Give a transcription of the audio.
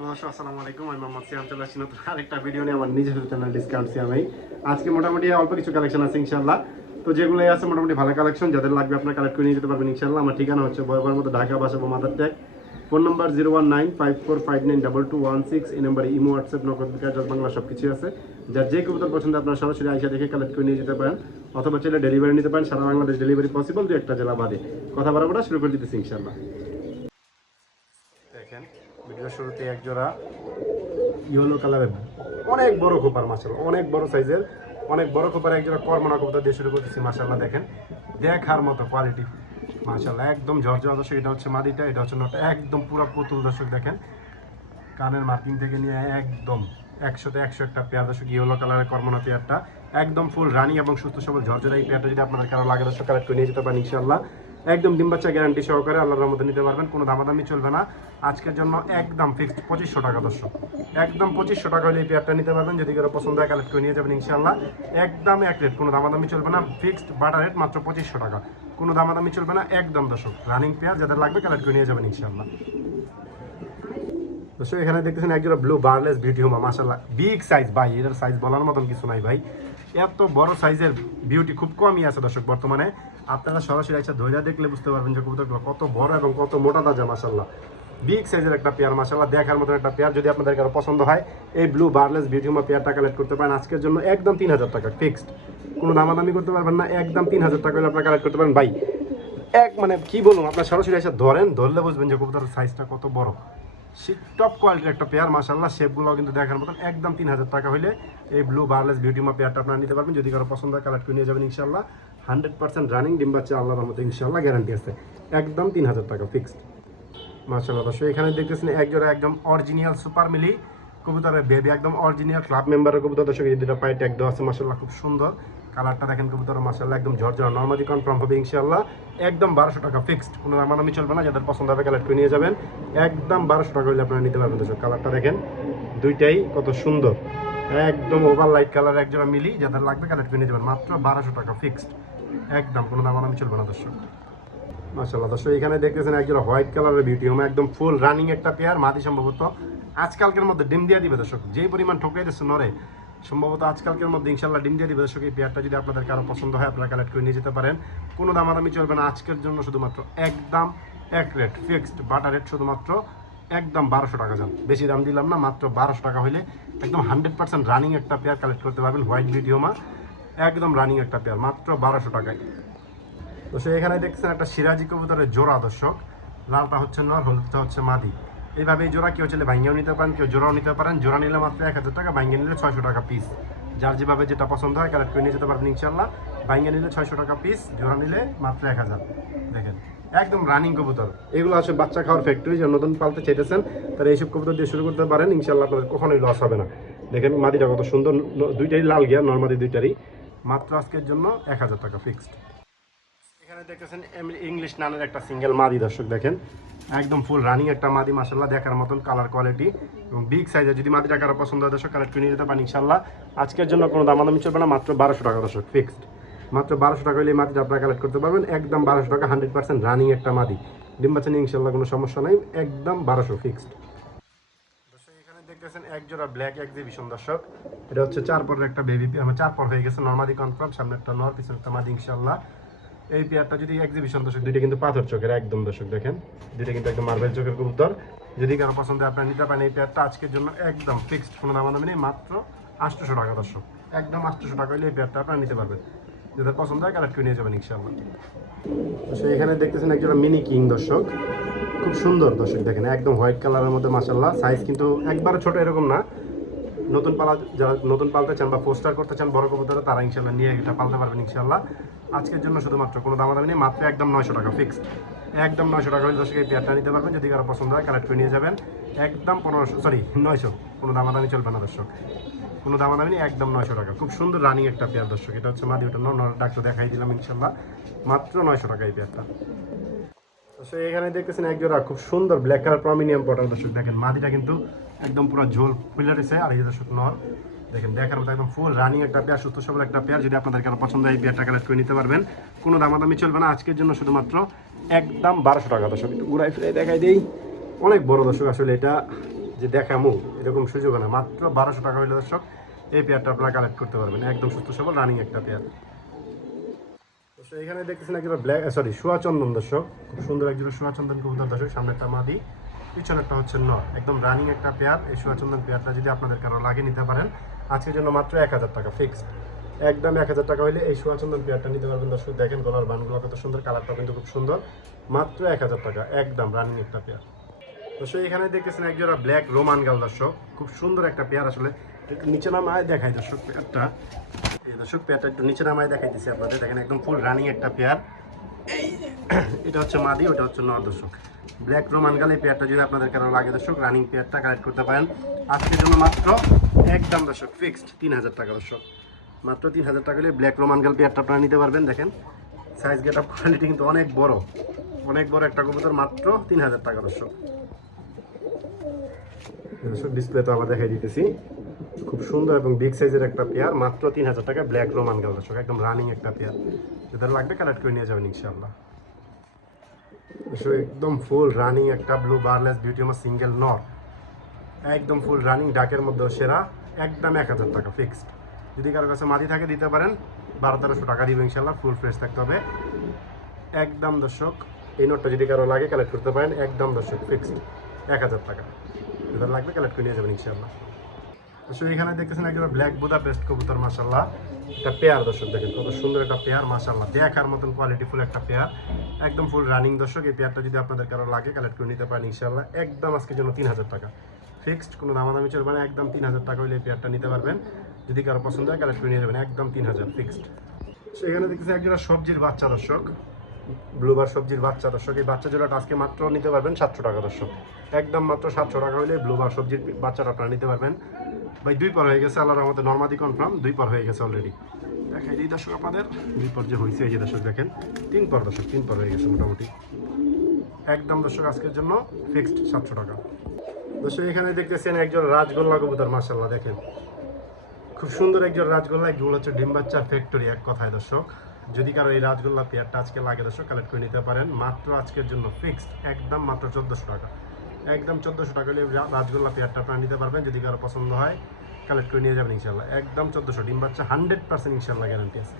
আসসালামু আলাইকুম, আমি মোহাম্মদ সিয়াম। চলে আসছি নতুন আরেকটা ভিডিও নিয়ে আমার নিজের চ্যানেল ডিসকাউন্ট সিয়ামে। আজকে মোটামুটি অল্প কিছু কালেকশন আছে ইনশাআল্লাহ। তো যেগুলো আছে মোটামুটি ভালো কালেকশন, যাদের লাগবে আপনারা কালেক্ট করে নিয়ে যেতে পারবেন ইনশাআল্লাহ। আমার ঠিকানা হচ্ছে বরাবর মতো ঢাকা বাসাবো মাদার ট্যাগ। Phone number 01954592216। এই নাম্বারে ইমো, হোয়াটসঅ্যাপ, নগদ বিকাশ, বাংলা সব কিছু আছে। যার যে কবুতর পছন্দ আপনারা সরাসরি আইসা দেখে কালেক্ট করে নিয়ে যেতে পারেন, অথবা চাইলে ডেলিভারি নিতে পারেন। সারা বাংলাদেশ ডেলিভারি পসিবল, দু একটা জেলা বাদে। কথা বরাবর শুরু করে দিতেছি ইনশাআল্লাহ। দেখেন ভিডিওর শুরুতে এক জোড়া ইয়েলো কালারের অনেক বড় খোপার, মাশাআল্লাহ অনেক বড় সাইজের, অনেক বড় খোপার এক জোড়া করমনা কবুতর দিয়ে শুরু করতেছি। মাশাআল্লাহ দেখেন দেখার মতো কোয়ালিটি, মাশাআল্লাহ একদম ঝরঝরা দর্শক। এটা হচ্ছে মাদিটা, এটা হচ্ছে নটা, একদম পুরো পুতুল দর্শক। দেখেন কানের মার্কিং থেকে নিয়ে একদম 100-তে 100 একটা পেয়ার দর্শক। ইয়েলো কালারের করমনা পেয়ারটা একদম ফুল রানিং এবং সুস্থ সবল ঝরঝরা। এই পেয়ারটা যদি আপনাদের কারো লাগে দর্শক কালেক্ট করে নিয়ে যেতে পারেন ইনশাআল্লাহ। একদম ডিম বাচ্চা গ্যারান্টি সহকারে আল্লাহর রহমতে নিতে পারবেন, কোনো দামাদামি চলবে না। আজকের জন্য একদম ফিক্সড 2500 টাকা দর্শক। একদম 2500 টাকা হলে এই পেয়ারটা নিতে পারবেন। যদি কারো পছন্দ হয় কালেক্ট করে নিয়ে যাবেন ইনশাআল্লাহ। একদম এক রেট, কোনো দামাদামি চলবে না। ফিক্সড বাটার রেট মাত্র 2500 টাকা, কোনো দামাদামি চলবে না। একদম দর্শক রানিং পেয়ার, যাদের লাগবে কালেক্ট করে নিয়ে যাবেন ইনশাআল্লাহ। দর্শক এখানে দেখতেছেন একজোড়া ব্লু বার্লেস বিউটি হোমা, মাশাআল্লাহ বিগ সাইজ ভাই। এটার সাইজ বলার মতন কিছু নাই ভাই, এত বড় সাইজের বিউটি খুব কমই আছে দর্শক বর্তমানে। আপনারা সরাসরি আচ্ছা ধৈর্য দেখলে বুঝতে পারবেন যে কবুতরগুলো কত বড় এবং কত মোটা তাজা। মাশাআল্লাহ বিগ সাইজের একটা পেয়ার, মাশাআল্লাহ দেখার মতো একটা পেয়ার। যদি আপনাদের কারো পছন্দ হয় এই ব্লু বার্লেস বিউটি হোমা পেয়ারটা কালেক্ট করতে পারেন আজকের জন্য একদম 3000 টাকা ফিক্সড, কোনো দামাদামি করতে পারবেন না। একদম 3000 টাকা হলে আপনারা কালেক্ট করতে পারেন ভাই। মানে কি বলুন, আপনার সরাসরি এসে ধরেন, ধরলে বুঝবেন যে কবুতরের সাইজটা কত বড়। টপ কোয়ালিটির একটা পেয়ার, মাশাআল্লাহ শেপগুলো কিন্তু দেখার মতন। একদম 3000 টাকা হইলে এই ব্লু বার্লেস বিউটি মা পেয়ারটা আপনারা নিতে পারবেন। যদি কারো পছন্দ হয় কালেক্ট করে নিয়ে যাবেন ইনশাআল্লাহ। 100% রানিং ডিম বাচ্চা আল্লাহর রহমতে ইনশাআল্লাহ গ্যারান্টি আছে। একদম 3000 টাকা ফিক্সড, মাশাআল্লাহ। দর্শক এখানে দেখতেছেন এক জোড়া একদম অরিজিনাল সুপার মিলি কবুতরের বেবি, একদম অরিজিনাল ক্লাব মেম্বারের কবুতর দর্শক। এই দুটো পায়ে ট্যাগ দেওয়া আছে, মাশাআল্লাহ খুব সুন্দর কালারটা দেখেন কবুতর, মাশাআল্লাহ একদম ঝরঝরা। নরমালি কনফার্ম হবে ইনশাআল্লাহ। একদম 1200 টাকা ফিক্সড, কোনো দামাদামি চলবে না। যাদের পছন্দ হবে কালেক্ট করে নিয়ে যাবেন। একদম 1200 টাকা হলে আপনারা নিতে পারবেন দর্শক। কালারটা দেখেন দুইটাই কত সুন্দর, একদম ওভার লাইট কালার এক জোড়া মিলি। যাদের লাগবে কালেক্ট করে নিয়ে যাবেন মাত্র 1200 টাকা ফিক্সড, একদম কোনো দামাদামি চলবে না দর্শক। মাশাআল্লাহ দর্শক এখানে দেখতেছেন একজোড়া হোয়াইট কালারের বিউটি হোম, একদম ফুল রানিং একটা পেয়ার। মাদি সম্ভবত আজকালকের মধ্যে ডিম দিয়ে দিবে দর্শক, যেই পরিমাণ ঠকাই দিচ্ছে নরে, সম্ভবত আজকালকের মধ্যে ইনশাআল্লাহ ডিম দিয়ে দিবে দর্শক। এই পেয়ারটা যদি আপনাদের কারো পছন্দ হয় আপনারা কালেক্ট করে নিয়ে যেতে পারেন, কোনো দামাদামি চলবে না। আজকের জন্য শুধুমাত্র একদম এক রেট ফিক্সড বাটার রেট, শুধুমাত্র একদম 1200 টাকা। যান বেশি দাম দিলাম না, মাত্র 1200 টাকা হলে একদম 100% রানিং একটা পেয়ার কালেক্ট করতে পারবেন। হোয়াইট বিউটি হোমা একদম রানিং একটা পেয়ার, মাত্র 1200 টাকায়। দর্শক এখানে দেখছেন একটা সিরাজি কবুতরের জোড়া দর্শক। লালটা হচ্ছে নর, হলুদটা হচ্ছে মাদি। এইভাবে এই জোড়া কেউ চলে ভাঙ্গিয়েও নিতে পারেন, কেউ জোড়াও নিতে পারেন। জোড়া নিলে মাত্র 1000 টাকা, ভাঙ্গিয়ে নিলে 600 টাকা পিস। যার যেভাবে যেটা পছন্দ হয় কালেক্ট করে নিয়ে যেতে পারবেন ইনশাআল্লাহ। ভাঙ্গিয়ে নিলে 600 টাকা পিস, জোড়া নিলে মাত্র 1000। দেখেন একদম রানিং কবুতর, এগুলো আসলে বাচ্চা খাওয়ার ফ্যাক্টরি। যারা নতুন পালতে চাইতেছেন তারা এইসব কবুতর দিয়ে শুরু করতে পারেন ইনশাআল্লাহ, আপনাদের কখনোই লস হবে না। দেখেন মাদিটা কত সুন্দর, দুইটাই লাল গিয়া, নর্মাদি দুইটারই। মাত্র আজকের জন্য 1000 টাকা ফিক্সড। এখানে দেখতেছেন ইংলিশ নানের একটা সিঙ্গেল মাদি দর্শক। দেখেন একদম ফুল রানিং একটা মাদি, মাশাআল্লাহ দেখার মতন কালার কোয়ালিটি এবং বিগ সাইজের। যদি মাদিটা কারো পছন্দ হয় দর্শক কালেক্ট করে নিয়ে যেতে পারেন ইনশাআল্লাহ। আজকের জন্য কোনো দামাদামি চলবে না, মাত্র 1200 টাকা দর্শক ফিক্সড। মাত্র 1200 টাকা হলে এই মাদিটা আপনারা কালেক্ট করতে পারবেন। একদম 1200 টাকা, 100% রানিং একটা মাদি। ডিম বাচ্চা নিয়ে ইনশাআল্লাহ কোনো সমস্যা নাই, একদম 1200 ফিক্সড। দর্শক এখানে দেখতেছেন এক জোড়া ব্ল্যাক এক্সিবিশন দর্শক। এটা হচ্ছে 4 পরের একটা বেবি, 4 পর হয়ে গেছে, নরমাদি কনফার্ম। সামনে একটা নর, পিছনে একটা মাদি ইনশাআল্লাহ। এই পেয়ারটা যদি এক্সিবিশন দর্শক, দুইটা কিন্তু পাথর চোখের একদম দর্শক। দেখেন দুইটা কিন্তু একদম মার্বেল চোখের কবুতর। যদি কারো পছন্দ হয় আপনারা নিতে পারেন এই পেয়ারটা আজকের জন্য একদম ফিক্সড, কোনো দামাদামি নেই। মাত্র 800 টাকা দর্শক, একদম 800 টাকা হলে এই পেয়ারটা আপনারা নিতে পারবেন। যাদের পছন্দ হয় কালেক্ট করে নিয়ে যাবেন ইনশাআল্লাহ। তো এখানে দেখতেছেন একজন মিনি কিং দর্শক, খুব সুন্দর দর্শক। দেখেন একদম হোয়াইট কালারের মধ্যে, মাশাআল্লাহ সাইজ কিন্তু একবারে ছোট এরকম না। নতুন পালা, যারা নতুন পালতে চান বা পোস্টার করতে চান বড় কবুতরে, তারা ইনশাআল্লাহ নিয়ে এটা পালতে পারবেন ইনশাআল্লাহ। আজকের জন্য শুধুমাত্র কোনো দামাদামি নেই, মাত্র একদম 900 টাকা ফিক্সড। একদম 900 টাকা হলে দর্শক এই পেয়ারটা নিতে পারবেন। যদি কারো পছন্দ হয় কালেক্ট করে নিয়ে যাবেন। একদম 900, কোনো দামাদামি চলবে না দর্শক, কোনো দামাদামি নেই, একদম 900 টাকা। খুব সুন্দর রানিং একটা পেয়ার দর্শক। এটা হচ্ছে মাদি, ওটা নর, ডাক্তার দেখাই দিলাম ইনশাআল্লাহ। মাত্র 900 টাকা এই পেয়ারটা। তো এখানে দেখতেছেন এক জোড়া খুব সুন্দর ব্ল্যাক কালার প্রমিনিয়াম পটার দর্শক। দেখেন মাদিটা কিন্তু একদম পুরো ঝোল ফুলে রয়েছে, আর এই দর্শক নর। দেখেন দেখার মতো একদম ফুল রানিং একটা পেয়ার, সুস্থ সবল একটা পেয়ার। যদি আপনাদের কারো পছন্দ হয় এই পেয়ারটা কালেক্ট করে নিতে পারবেন, কোনো দামাদামি চলবে না। আজকের জন্য শুধুমাত্র একদম 1200 টাকা দর্শক। একটু ঘুরাই ফিরে দেখাই দিই, অনেক বড় দর্শক আসলে এটা যে দেখামু এরকম সুযোগ না, মাত্র 1200 টাকা হইলে দর্শক এই পেয়ারটা আপনারা কালেক্ট করতে পারবেন। একদম সুস্থ সবল রানিং একটা পেয়ার। দর্শক এখানে দেখতেছেন একজন ব্ল্যাক সোয়া চন্দন দর্শক, খুব সুন্দর একজন সোয়া চন্দন কবুতর দর্শক, সামনে একটা মাদি পিছনেরটা হচ্ছে নর, একদম রানিং একটা পেয়ার। এই সোয়া চন্দন পেয়ারটা যদি আপনাদের কারো লাগে নিতে পারেন আজকের জন্য মাত্র 1000 টাকা ফিক্সড, একদম 1000 টাকা হইলে এই সোয়া চন্দন পেয়ারটা নিতে পারবেন দর্শক। দেখেন গলার বানগুলো কত সুন্দর, কালারটা কিন্তু খুব সুন্দর, মাত্র 1000 টাকা একদম রানিং একটা পেয়ার। দর্শক এখানে দেখতেছেন একজোড়া ব্ল্যাক রোমান গাল দর্শক, খুব সুন্দর একটা পেয়ার। আসলে একটু নিচে নামায় দেখাই দর্শক পেয়ারটা, এই দর্শক পেয়ারটা একটু নিচে নামায় দেখাই দিচ্ছি আপনাদের। দেখেন একদম ফুল রানিং একটা পেয়ার। এটা হচ্ছে মাদি, ওটা হচ্ছে নর দর্শক। ব্ল্যাক রোমান গাল এই পেয়ারটা যদি আপনাদের কারো লাগে দর্শক রানিং পেয়ারটা কালেক্ট করতে পারেন আজকের জন্য মাত্র একদম দর্শক ফিক্সড 3000 টাকা দর্শক, মাত্র 3000 টাকা হলে ব্ল্যাক রোমান গাল পেয়ারটা আপনারা নিতে পারবেন। দেখেন সাইজ গেট আপ কোয়ালিটি কিন্তু অনেক বড়, অনেক বড় একটা কবুতর, মাত্র 3000 টাকা দর্শক। দর্শক ডিসপ্লে তো আমরা দেখাই দিতেছি, খুব সুন্দর এবং বিগ সাইজের একটা পেয়ার, মাত্র 3000 টাকা ব্ল্যাক রোমান গাল দর্শক, একদম রানিং একটা পেয়ার। যাদের লাগবে কালেক্ট করে নিয়ে যাবেন ইনশাআল্লাহ। দর্শক একদম ফুল রানিং একটা ব্লু বারলেস বিউটি আমার সিঙ্গেল নর, একদম ফুল রানিং ডাকের মধ্যে সেরা, একদম 1000 টাকা ফিক্সড। যদি কারো কাছে মাদি থাকে দিতে পারেন, 1200-1300 টাকা দিবেন ইনশাআল্লাহ, ফুল ফ্রেশ থাকতে হবে একদম দর্শক। এই নোটটা যদি কারো লাগে কালেক্ট করতে পারেন একদম দর্শক ফিক্সড 1000 টাকা, যাদের লাগবে কালেক্ট করে নিয়ে যাবেন ইনশাআল্লাহ। দর্শক এখানে দেখতেছেন একজন ব্ল্যাক বুদাপেস্ট কবুতর, মাশাআল্লাহ একটা পেয়ার দর্শক, দেখেন কত সুন্দর একটা পেয়ার, মাশাআল্লাহ দেখার মতন কোয়ালিটি ফুল একটা পেয়ার, একদম ফুল রানিং দর্শক। এই পেয়ারটা যদি আপনাদের কারো লাগে কালেক্ট করে নিতে পারেন ইনশাআল্লাহ, একদম আজকের জন্য 3000 টাকা ফিক্সড, কোনো দামাদামি চলবে না, একদম 3000 টাকা হলে এই পেয়ারটা নিতে পারবেন। যদি কারো পছন্দ হয় কালেক্ট করে নিয়ে যাবেন একদম 3000 ফিক্সড। সেখানে দেখতেছেন একজন সবজির বাচ্চা দর্শক, ব্লুবার সবজির বাচ্চা দর্শক, এই বাচ্চা জোড়াটা আজকে মাত্র নিতে পারবেন 700 টাকা দর্শক, একদম মাত্র 700 টাকা হলে ব্লুবার সবজির বাচ্চাটা আপনারা নিতে পারবেন। ভাই 2 পর হয়ে গেছে, আল্লাহর রহমতে নরমাদি কনফার্ম 2 পর হয়ে গেছে অলরেডি। দেখাই দিই দর্শক আপনাদের 2 পর যে হয়েছে, এই যে দর্শক দেখেন 3 পর দর্শক, 3 পর হয়ে গেছে মোটামুটি, একদম দর্শক আজকের জন্য ফিক্সড 700 টাকা। দর্শক এখানে দেখতেছেন একজন রাজগোল্লা কবুতর, মাশাআল্লাহ দেখেন খুব সুন্দর একজন রাজগোল্লা, এগুলো হচ্ছে ডিম বাচ্চার ফ্যাক্টরি এক কথায় দর্শক। যদি কারো এই রাজগোল্লা পেয়ারটা আজকে লাগে দর্শক কালেক্ট করে নিতে পারেন, মাত্র আজকের জন্য ফিক্সড একদম মাত্র 1400 টাকা, একদম 1400 টাকা হলে রাজগোল্লা পেয়ারটা আপনারা নিতে পারবেন। যদি কারো পছন্দ হয় কালেক্ট করে নিয়ে যাবেন ইনশাআল্লাহ, একদম 1400, ডিম বাচ্চা 100% ইনশাআল্লাহ গ্যারান্টি আছে।